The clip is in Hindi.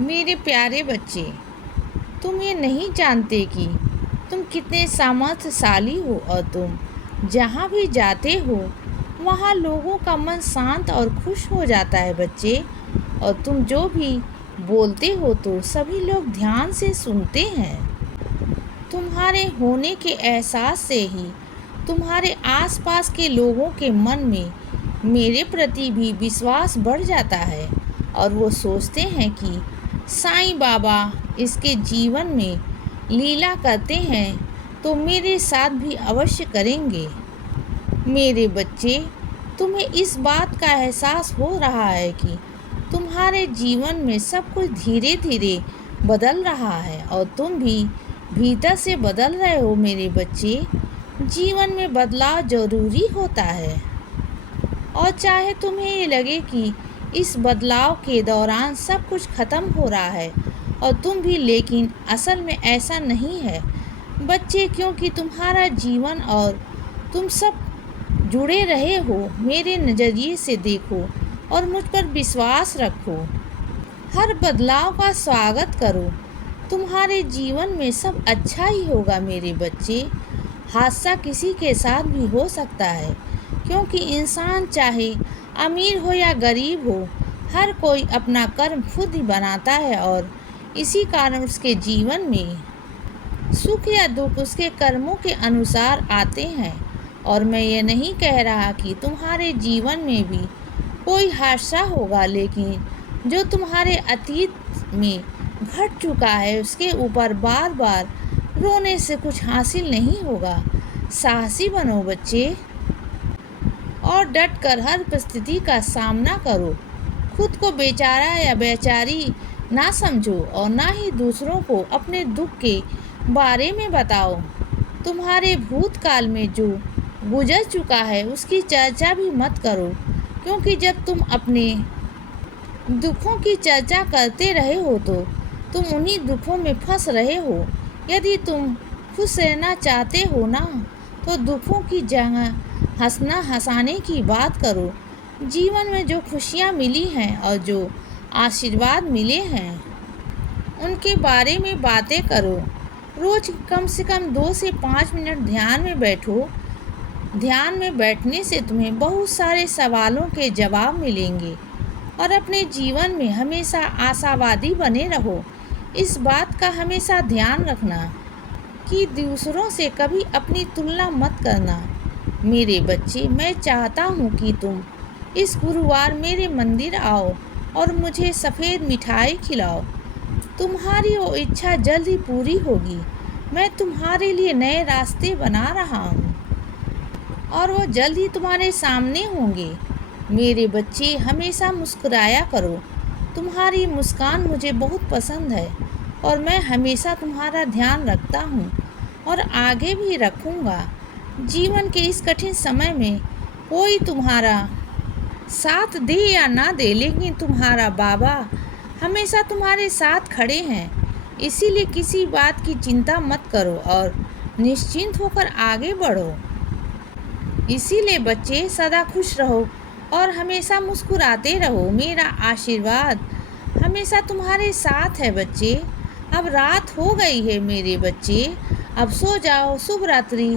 मेरे प्यारे बच्चे, तुम ये नहीं जानते कि तुम कितने सामर्थ्यशाली हो और तुम जहाँ भी जाते हो वहाँ लोगों का मन शांत और खुश हो जाता है बच्चे। और तुम जो भी बोलते हो तो सभी लोग ध्यान से सुनते हैं। तुम्हारे होने के एहसास से ही तुम्हारे आसपास के लोगों के मन में मेरे प्रति भी विश्वास बढ़ जाता है और वो सोचते हैं कि साईं बाबा इसके जीवन में लीला करते हैं तो मेरे साथ भी अवश्य करेंगे। मेरे बच्चे, तुम्हें इस बात का एहसास हो रहा है कि तुम्हारे जीवन में सब कुछ धीरे धीरे बदल रहा है और तुम भी भीतर से बदल रहे हो। मेरे बच्चे, जीवन में बदलाव जरूरी होता है और चाहे तुम्हें ये लगे कि इस बदलाव के दौरान सब कुछ खत्म हो रहा है और तुम भी, लेकिन असल में ऐसा नहीं है बच्चे, क्योंकि तुम्हारा जीवन और तुम सब जुड़े रहे हो। मेरे नज़रिए से देखो और मुझ पर विश्वास रखो। हर बदलाव का स्वागत करो। तुम्हारे जीवन में सब अच्छा ही होगा मेरे बच्चे। हादसा किसी के साथ भी हो सकता है, क्योंकि इंसान चाहे अमीर हो या गरीब हो, हर कोई अपना कर्म खुद ही बनाता है और इसी कारण उसके जीवन में सुख या दुख उसके कर्मों के अनुसार आते हैं। और मैं ये नहीं कह रहा कि तुम्हारे जीवन में भी कोई हादसा होगा, लेकिन जो तुम्हारे अतीत में घट चुका है उसके ऊपर बार बार रोने से कुछ हासिल नहीं होगा। साहसी बनो बच्चे और डट कर हर परिस्थिति का सामना करो। खुद को बेचारा या बेचारी ना समझो और ना ही दूसरों को अपने दुख के बारे में बताओ। तुम्हारे भूतकाल में जो गुजर चुका है उसकी चर्चा भी मत करो, क्योंकि जब तुम अपने दुखों की चर्चा करते रहे हो तो तुम उन्हीं दुखों में फंस रहे हो। यदि तुम खुश रहना चाहते हो ना, तो दुखों की जगह हंसना हंसाने की बात करो। जीवन में जो खुशियाँ मिली हैं और जो आशीर्वाद मिले हैं उनके बारे में बातें करो। रोज़ कम से कम 2 से 5 मिनट ध्यान में बैठो। ध्यान में बैठने से तुम्हें बहुत सारे सवालों के जवाब मिलेंगे और अपने जीवन में हमेशा आशावादी बने रहो। इस बात का हमेशा ध्यान रखना कि दूसरों से कभी अपनी तुलना मत करना। मेरे बच्चे, मैं चाहता हूँ कि तुम इस गुरुवार मेरे मंदिर आओ और मुझे सफ़ेद मिठाई खिलाओ। तुम्हारी वो इच्छा जल्द ही पूरी होगी। मैं तुम्हारे लिए नए रास्ते बना रहा हूँ और वो जल्द ही तुम्हारे सामने होंगे। मेरे बच्चे, हमेशा मुस्कुराया करो। तुम्हारी मुस्कान मुझे बहुत पसंद है और मैं हमेशा तुम्हारा ध्यान रखता हूँ और आगे भी रखूँगा। जीवन के इस कठिन समय में कोई तुम्हारा साथ दे या ना दे, लेकिन तुम्हारा बाबा हमेशा तुम्हारे साथ खड़े हैं। इसीलिए किसी बात की चिंता मत करो और निश्चिंत होकर आगे बढ़ो। इसीलिए बच्चे, सदा खुश रहो और हमेशा मुस्कुराते रहो। मेरा आशीर्वाद हमेशा तुम्हारे साथ है बच्चे। अब रात हो गई है मेरे बच्चे, अब सो जाओ। शुभ रात्रि।